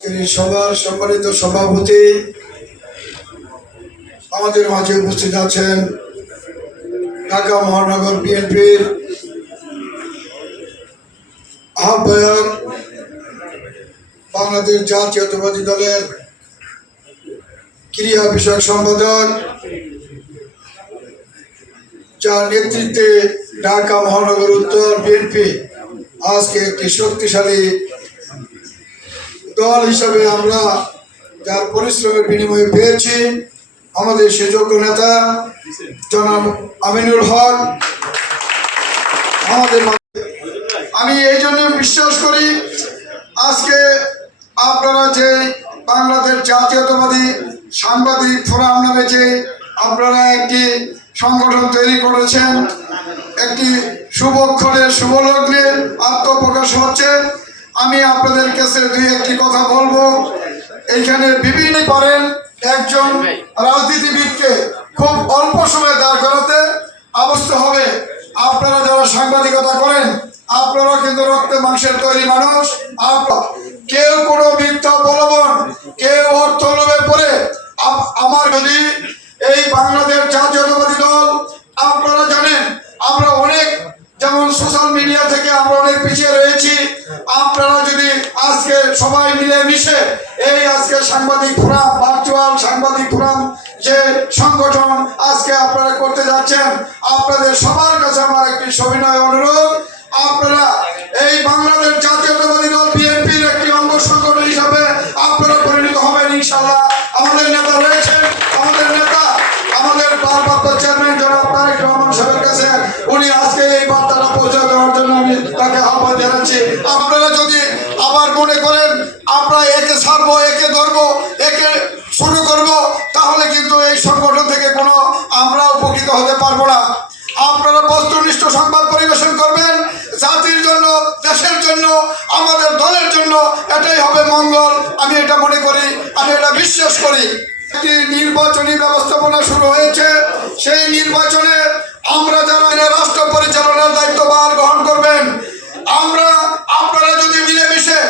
সবার সম্মানিত সভাপতি আমাদের মাঝে উপস্থিত আছেন ঢাকা মহানগর বিএনপির আহ্বায়ক, বাংলাদেশ জাতীয়তাবাদী দলের ক্রীড়া বিষয়ক সম্পাদক, যার নেতৃত্বে ঢাকা মহানগর উত্তর বিএনপি আজকে একটি শক্তিশালী দল হিসাবে আমরা যার পরিশ্রমের বিনিময়ে পেয়েছি, আমাদের সুযোগ্য নেতা জনাব আমিনুল হক। আমি এই জন্য বিশ্বাস করি, আজকে আপনারা যে বাংলাদেশ জাতীয়তাবাদী সাংবাদিক ফোরাম নামে যে আপনারা একটি সংগঠন তৈরি করেছেন, একটি শুভক্ষণে শুভলগ্নে আত্মপ্রকাশ হচ্ছে। আমি আপনাদের কাছে দুই একটি কথা বলবো। এইখানে বিভিন্ন পারেন একজন রাজনীতিবিদকে খুব অল্প সময়ে দাঁড় করাতে অবস্থা হবে। আপনারা যারা সাংবাদিকতা করেন, আপনারা কিন্তু রক্তে মাংসের তৈরি মানুষ। কেউ কোনো মিথ্যা প্রলোভন, কেউ অর্থ লোভে পড়ে আমার যদি এই বাংলাদেশ জাতীয়তাবাদী দল, আপনারা জানেন আমরা অনেক, যেমন সোশ্যাল মিডিয়া থেকে আমরা অনেক পিছিয়ে রয়েছি। আপনারা যদি আজকে সবাই মিলে মিশে এই আজকে সাংবাদিক ফোরাম, ভার্চুয়াল সাংবাদিক ফোরাম যে সংগঠন আজকে আপনারা করতে যাচ্ছেন, আপনাদের সবার কাছে আমার একটি সবিনয় অনুরোধ, আপনারা এই বাংলাদেশ জাতীয়তাবাদী দল বিএনপির একটি অঙ্গ সংগঠন হিসাবে আপনারা পরিণত হবেন ইনশাআল্লাহ। আমাদের নেতা রয়েছেন, আমাদের নেতা আমাদের ভারপ্রাপ্ত চেয়ারম্যান জনাব তারেক রহমান সাহেবের কাছে, উনি আজকে এই বার্তাটা পৌঁছে দেওয়ার জন্য আমি তাকে আহ্বান জানাচ্ছি। আপনারা যদি আবার মনে করেন আমরা একে ছাড়বো, একে ধরবো, একে শুরু করবো, তাহলে কিন্তু এই সংগঠন থেকে কোনো আমরা উপকৃত হতে পারবো না। আপনারা বস্তুনিষ্ঠ সংবাদ পরিবেশন করবেন, জাতির জন্য, দেশের জন্য, আমাদের দলের জন্য, এটাই হবে মঙ্গল। আমি এটা মনে করি, আমি এটা বিশ্বাস করি। একটি নির্বাচনী ব্যবস্থাপনা শুরু হয়েছে, সেই নির্বাচনে আমরা যারা রাষ্ট্র পরিচালনার দায়িত্বভার গ্রহণ করবেন, আপনারা যদি মিলেমিশে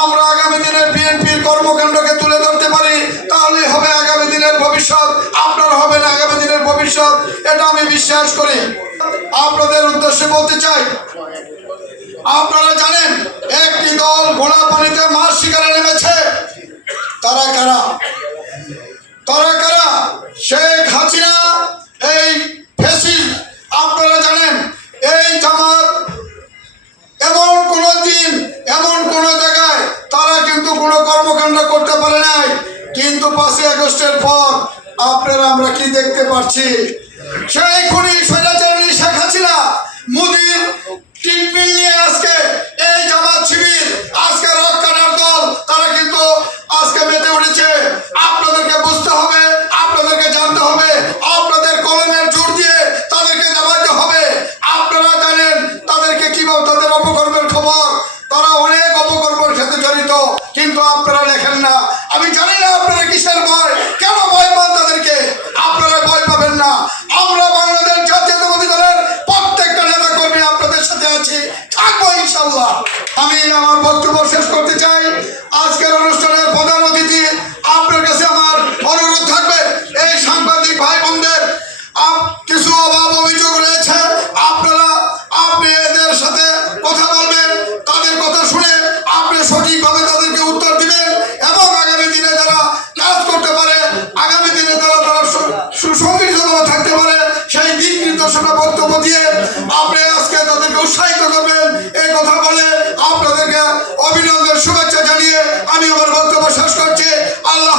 আমরা আগামী দিনের বিএনপির কর্মকাণ্ডকে তুলে ধরতে পারি, তাহলে হবে আগামী দিনের ভবিষ্যৎ, আপনারা হবেন আগামী দিনের ভবিষ্যৎ, এটা আমি বিশ্বাস করি। আপনাদের উদ্দেশ্যে বলতে চাই, আপনারা জানেন একটি দল ঘোড়া পানিতে মাছ শিকারে নেমেছে। তারা কারা? তারা কারা? শেখ হাসিনা, এই ফ্যাসিস্ট। আপনারা জানেন এই জামাত এমন কোনো দিন, এমন কোনো জায়গায় তারা কিন্তু কোনো কর্মকাণ্ড করতে পারে নাই, কিন্তু 5ই আগস্টের পর আপনারা আমরা কি দেখতে পাচ্ছি? সেই খুনি স্বৈরাচারী শেখ হাসিনা মোদির ট্রিটমেন্ট নিয়ে আজকে এই জামাত শিবির, আজকে রক্ষার দল, তারা কিন্তু আজকে মেতে উঠেছে। আপনাদেরকে বুঝতে হবে, আপনাদেরকে জানতে হবে, আপনাদের কলমের জোর দিয়ে তাদেরকে জানাতে হবে। আপনারা জানেন তাদেরকে কিভাবে, তাদের অপকর্মের খবর, তারা অনেক অপকর্মের সাথে জড়িত, কিন্তু আপনারা লেখেন না। আমি জানি না আপনারা কিসের ভয়, কেন ভয় পান তাদেরকে? আপনারা ভয় পাবেন না। আমরা বাংলাদেশ জাতীয়তাবাদী দলের প্রত্যেকটা নেতা কর্মী আপনাদের সাথে আছি, থাকবো ইনশাআল্লাহ। আমি আমার বক্তব্য শেষ করতে চাই। আজকের অনুষ্ঠানের প্রধান অতিথি, আপনার কাছে আমার অনুরোধ থাকবে, এই সাংবাদিক ভাই বোনদের কিছু অভাব অভিযোগ রয়েছে, আপনি এদের সাথে কথা বলবেন, তাদের কথা শুনে আপনি সঠিকভাবে তাদেরকে উত্তর দিবেন, এবং আগামী দিনে যারা কাজ করতে পারে, আগামী দিনে তারা সুসংগঠিতভাবে থাকতে পারে, সেই দিক নির্দেশনা বক্তব্য দিয়ে আপনি আজকে তাদেরকে উৎসাহিত করবেন। এই কথা বলে আপনাদেরকে অভিনন্দন, শুভেচ্ছা জানিয়ে আমি আমার বক্তব্য শেষ করছি। আল্লাহ